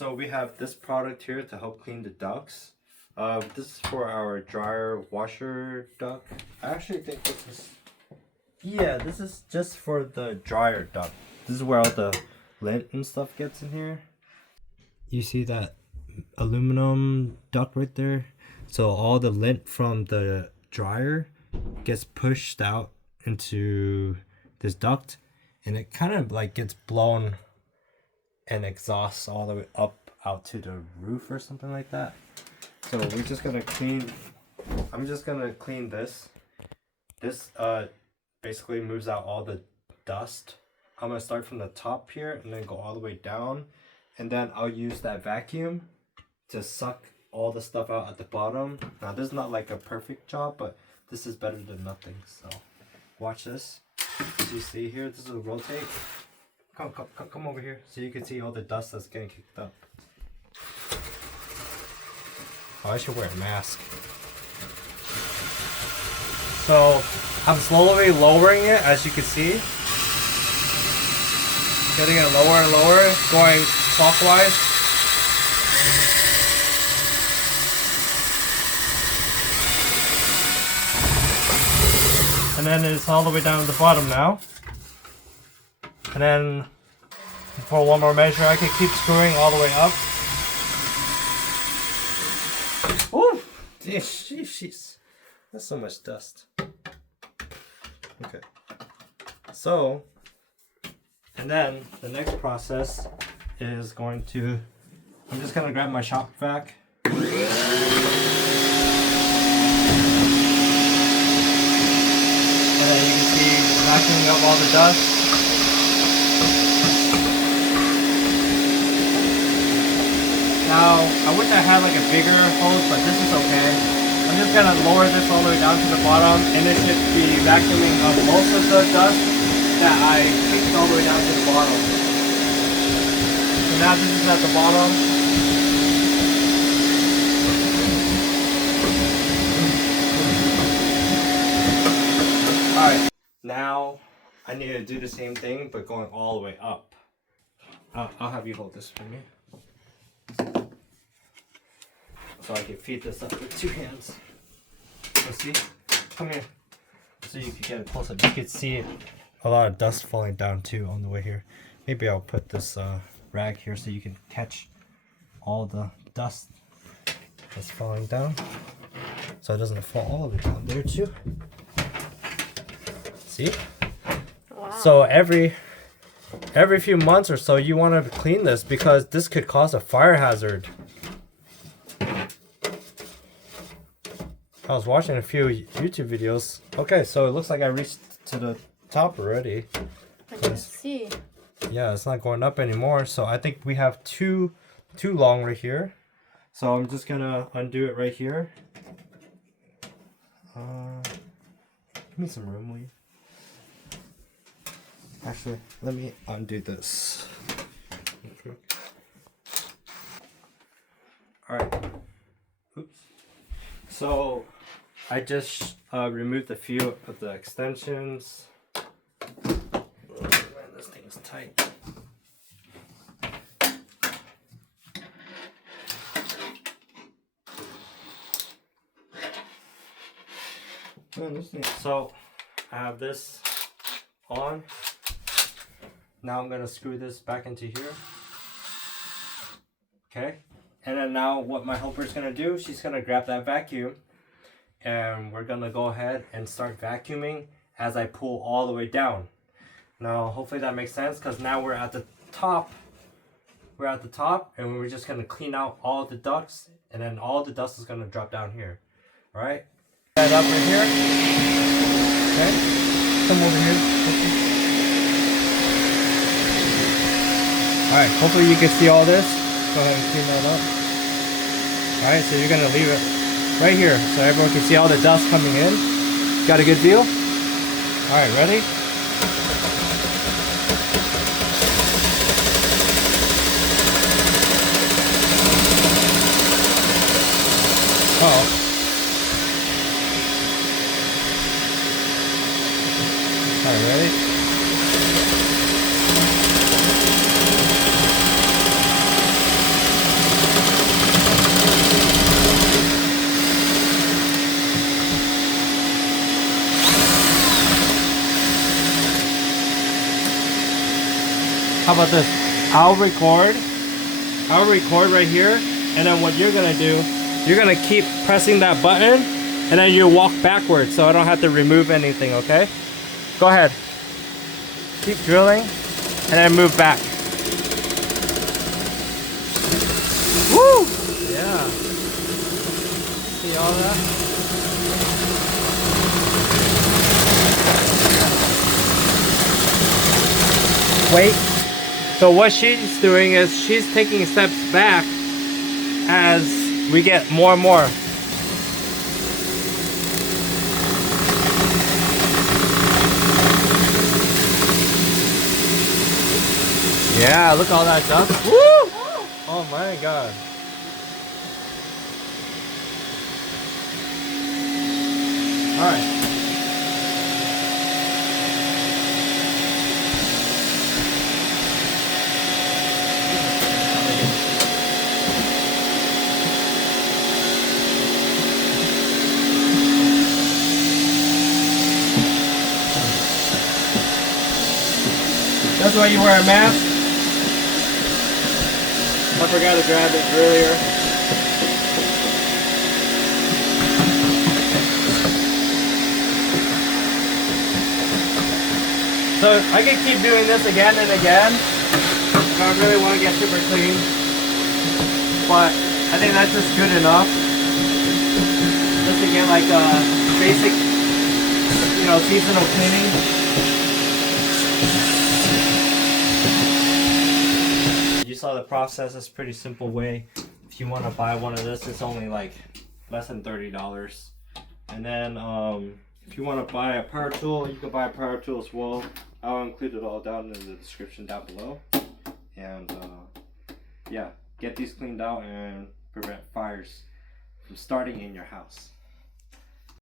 So we have this product here to help clean the ducts. This is for our dryer washer duct. I actually think this is, yeah, this is just for the dryer duct. This is where all the lint and stuff gets in here. You see that aluminum duct right there? So all the lint from the dryer gets pushed out into this duct, and it kind of like gets blown and exhausts all the way up out to the roof or something like that. So we're just gonna clean, I'm just gonna clean this. This basically moves out all the dust. I'm gonna start from the top here and then go all the way down, and then I'll use that vacuum to suck all the stuff out at the bottom. Now this is not like a perfect job, but this is better than nothing. So watch this. As you see here, this will rotate. Come over here so you can see all the dust that's getting kicked up. Oh, I should wear a mask. So I'm slowly lowering it, as you can see. Getting it lower and lower, going clockwise. And then it's all the way down to the bottom now. And then for one more measure, I can keep screwing all the way up. Oh, jeez, that's so much dust. Okay, so, and then the next process is going to, I'm just gonna grab my shop vac. And then you can see vacuuming up all the dust. Now, I wish I had like a bigger hose, but this is okay. I'm just gonna lower this all the way down to the bottom, and it should be vacuuming up most of the dust that I kicked all the way down to the bottom. So now this is at the bottom. Alright, now I need to do the same thing, but going all the way up. I'll have you hold this for me, so I can feed this up with 2 hands. So see, come here, so you can get it close up. You can see a lot of dust falling down too on the way here. Maybe I'll put this rag here so you can catch all the dust that's falling down, so it doesn't fall all the way down there too. See? Wow. So every few months or so you want to clean this, because this could cause a fire hazard. I was watching a few YouTube videos. Okay, so it looks like I reached to the top already. I can see. Yeah, it's not going up anymore. So I think we have too long right here. So I'm just gonna undo it right here. Give me some room, will you? Actually, let me undo this. Alright. Oops. So I just removed a few of the extensions. Man, this thing is tight. So I have this on. Now I'm gonna screw this back into here. Okay. And then now what my helper is gonna do, she's gonna grab that vacuum, and we're gonna go ahead and start vacuuming as I pull all the way down. Now hopefully that makes sense, because now we're at the top. We're at the top, and we're just gonna clean out all the ducts, and then all the dust is gonna drop down here. Alright? That up right here. Okay. Come over here. Alright, hopefully you can see all this. Go ahead and clean that up. Alright, so you're going to leave it right here so everyone can see all the dust coming in. Got a good view? Alright, ready? Uh-oh. Alright, ready? How about this? I'll record right here, and then what you're gonna do, you're gonna keep pressing that button, and then you walk backwards so I don't have to remove anything, okay? Go ahead. Keep drilling, and then move back. Woo! Yeah. See all that? Wait. So what she's doing is she's taking steps back as we get more and more. Yeah, look at all that dust. Woo! Oh my god. Alright. That's why you wear a mask. I forgot to grab it earlier. So I can keep doing this again and again if I really want to get super clean. But I think that's just good enough. Just to get like a basic, seasonal cleaning. You saw the process. It's a pretty simple way. If you want to buy one of this, it's only like less than $30. And then if you want to buy a power tool, you can buy a power tool as well. I'll include it all down in the description down below. And yeah, get these cleaned out and prevent fires from starting in your house.